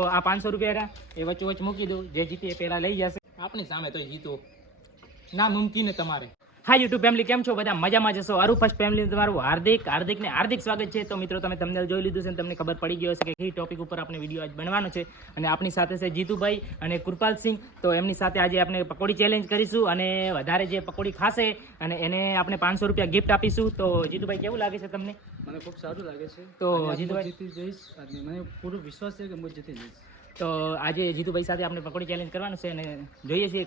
તો આ 500 રૂપિયા એ વચ્ચે મૂકી દઉં, જે જીતે એ પહેલા લઈ જશે. આપણી સામે તો જીતો ના મુમકિન તમારે. હા યુટ્યુબ ફેમિલી, કેમ છો બધા? મજામાં જશો? અરુ ફર્સ્ટ ફેમિલી તમારું હાર્દિક સ્વાગત છે. તો મિત્રો, તમે thumbnail જોઈ લીધું છે, તમને ખબર પડી ગયો હશે કે કઈ ટોપિક ઉપર આપણે વિડીયો આજ બનવાનો છે. અને આપણી સાથે છે જીતુભાઈ અને કૃપાલસિંહ. તો એમની સાથે આજે આપણે પકોડી ચેલેન્જ કરીશું અને વધારે જે પકોડી ખાશે અને એને આપણે 500 રૂપિયા ગિફ્ટ આપીશું. તો જીતુભાઈ, કેવું લાગે છે તમને? મને ખૂબ સારું લાગે છે. તો જીતુભાઈ જીતી જઈશ અને મને પૂરો વિશ્વાસ છે કે હું જીતી જઈશ. તો આજે જીતુભાઈ સાથે આપણે પકોડી ચેલેન્જ કરવાનું છે અને જોઈએ છીએ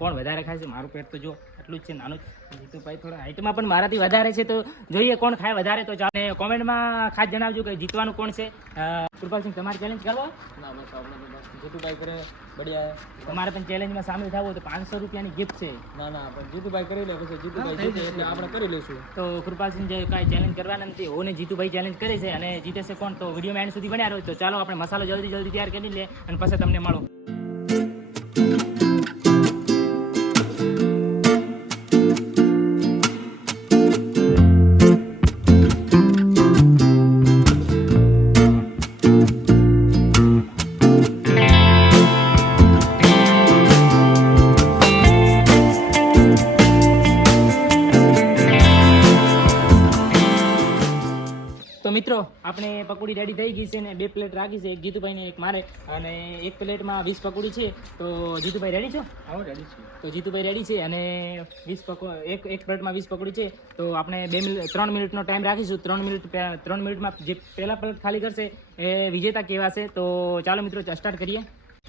કોણ વધારે ખાય છે. મારું પેટ તો જો આટલું જ છે, નાનું જ. જીતુભાઈ થોડા હાઈટમાં પણ મારાથી વધારે છે, તો જોઈએ કોણ ખાય વધારે. તો ચાલો કોમેન્ટમાં ખાસ જણાવજો કે જીતવાનું કોણ છે. કૃપાલસિંહ, તમારે ચેલેન્જ કરવો? ના, બસ આપણે તો બસ જીતુભાઈ કરે બઢિયા. તમારે પણ ચેલેન્જમાં સામેલ થવું તો 500 રૂપિયાની ગિફ્ટ છે. ના ના, પણ જીતુભાઈ કરી લે, પછી જીતુભાઈ જીતે એટલે આપણે કરી લઈશું. તો કૃપાલસિંહ જે કાંઈ ચેલેન્જ કરવાના નથી, ઓને જીતુભાઈ ચેલેન્જ કરે છે અને જીતે છે કોણ, તો વિડીયોમાં એન્ડ સુધી બન્યા રહો. તો ચાલો આપણે મસાલો જલ્દી તૈયાર કરી લે અને પછી તમને મળો. તો મિત્રો, આપણે પકોડી રેડી થઈ ગઈ છે ને 2 પ્લેટ રાખી છે, એક જીતુભાઈને એક મારે, અને એક પ્લેટમાં 20 પકોડી છે. તો જીતુભાઈ રેડી છો? આવો રેડી છે. તો જીતુભાઈ રેડી છે અને 20 એક પ્લેટમાં 20 પકોડી છે. તો આપણે 3 મિનિટનો ટાઈમ રાખીશું. 3 મિનિટમાં જે પહેલા પ્લેટ ખાલી કરશે એ વિજેતા કહેવાશે. તો ચાલો મિત્રો, સ્ટાર્ટ કરીએ.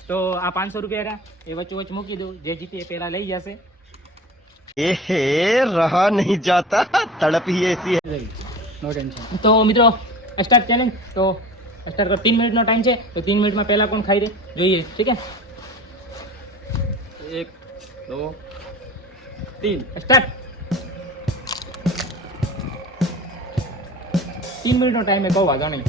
તો આ 500 રૂપિયા એ વચ્ચે મૂકી દઉં, જે જીતે એ પહેલા લઈ જશે. एहे रहा नहीं जाता तड़प ही ऐसी है. નો ટેન્શન. તો મિત્રો, સ્ટાર્ટ ચેલેન્જ. તો સ્ટાર્ટ કરો. 3 મિનિટનો ટાઈમ છે, તો 3 મિનિટમાં પહેલા કોણ ખાઈ દે જોઈએ. ઠીક છે? 1 2 3 સ્ટાર્ટ. 3 મિનિટનો ટાઈમ એ કહો, વાંધો નહીં.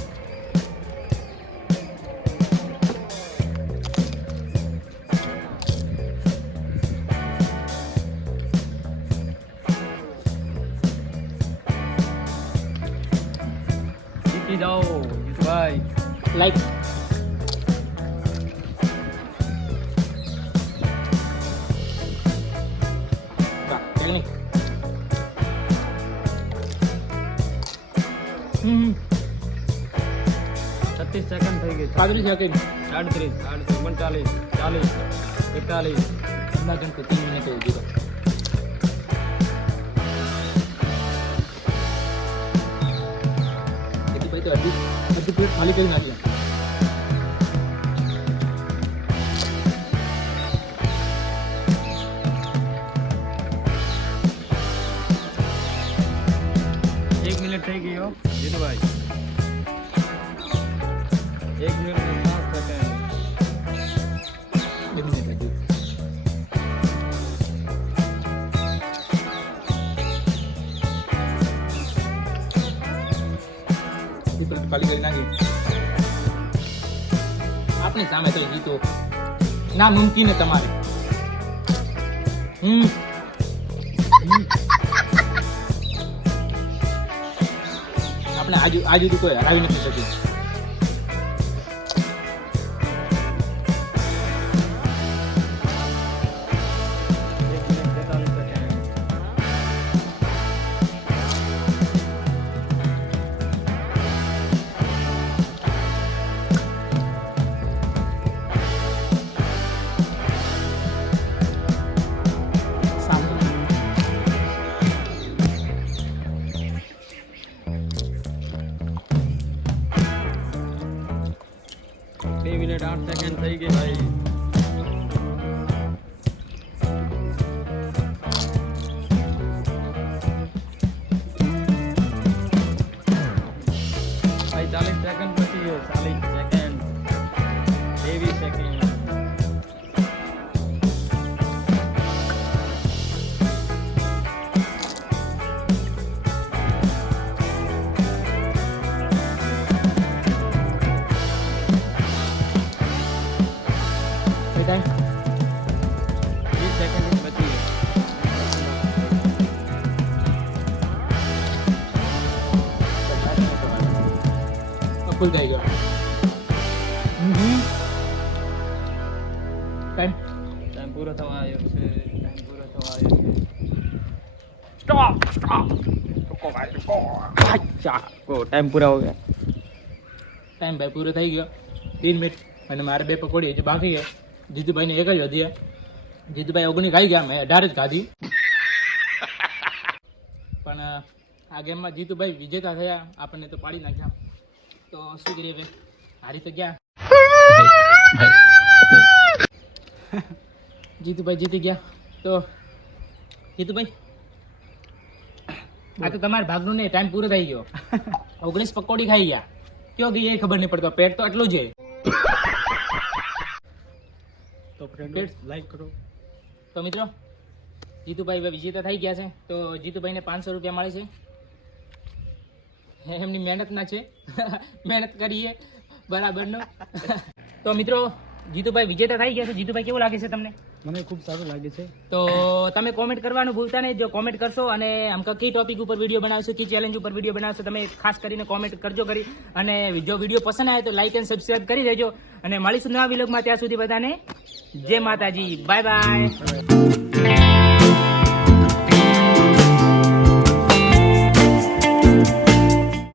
જીતી જાઓ જીતુભાઈ. Like challenge. 36 સેકન્ડ થઈ ગઈ. 35 સેકન્ડ. 38 39 40 41 અંદાજન તો 3 મિનિટ થઈ ગઈ. ભાઈ તો અડધી પ્લેટ ખાલી કરી નાખી. એક મિનિટ થઈ ગઈ હો જીતુભાઈ. 1 મિનિટ ને 5 સેકન્ડ. 2 મિનિટ લાગી. ખાલી કરી નાખી. આપણી સામે તો જીતો ના મુમકિન તમારે. આપણે આજુ કોઈ હરાવી નથી શકી. મિનિટ 8 સેકન્ડ થઈ ગઈ ભાઈ. ભાઈ 40 સેકન્ડ પછી ગયો. 40 સેકન્ડ 23 સેકન્ડ. ટાઈમ 20 સેકન્ડ બચી ગઈ. ફૂલ થઈ ગયો. ટાઈમ પૂરો થવા આવ્યો છે. ટાઈમ પૂરો થવા આવ્યો છે. સ્ટોપ ટાઈમ પૂરા હો ગયા. ટાઈમ ભાઈ પૂરો થઈ ગયો 3 મિનિટ અને મારે 2 પકોડી હજી બાકી છે. જીતુભાઈને એક જ વધી. જીતુભાઈ 19 ખાઈ ગયા, મેં 18 જ ખાધી. પણ આ ગેમમાં જીતુભાઈ વિજેતા થયા, આપણને તો પાડી નાખ્યા. તો શું કરીએ ભાઈ, હારી તો ગયા. જીતુભાઈ જીતી ગયા. તો જીતુભાઈ આ તો તમારા ભાગનું નહીં, ટાઈમ પૂરો થઈ ગયો. 19 પકોડી ખાઈ ગયા. કયો ગઈ એ ખબર નહીં પડતો, પેટ તો એટલું છે. તો ફ્રેન્ડ્સ લાઈક કરો. તો મિત્રો જીતુભાઈ હવે વિજેતા થઈ ગયા છે. તો જીતુભાઈને 500 રૂપિયા મળે છે. એમની મહેનતના છે. મહેનત કરીએ બરાબરનો. તો મિત્રો જીતુભાઈ વિજેતા થઈ ગયા છે. જીતુભાઈ કેવું લાગે છે તમને? મને ખૂબ સારું લાગે છે. તો તમે કોમેન્ટ કરવાનું ભૂલતા નહીં. જો કોમેન્ટ કરશો અને આમ કઈ ટોપિક ઉપર વિડીયો બનાવશો, કઈ ચેલેન્જ ઉપર વિડીયો બનાવશો, તમે ખાસ કરીને કોમેન્ટ કરજો કરી. અને જો વિડીયો પસંદ આવે તો લાઈક એન્ડ સબસ્ક્રાઇબ કરી દેજો. અને મળીશું નવા વિલોગમાં. ત્યાં સુધી બધાને જય માતાજી. Bye bye.